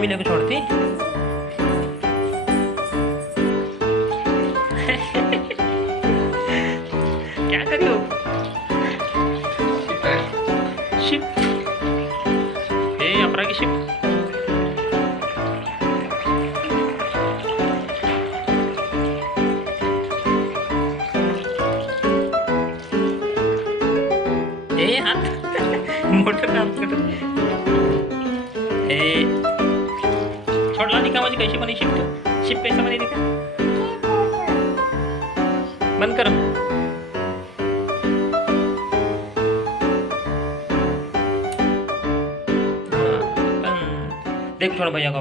पानी में लेके छोड़ती। क्या कर रही हो? शिप। अपरा की शिप। हाथ मोटर काम कर। छोडला दिखा, माझी कशी बनी शिप? शिप कैसे बनी दिखा? बंद करो। देख छोड़ भैया को।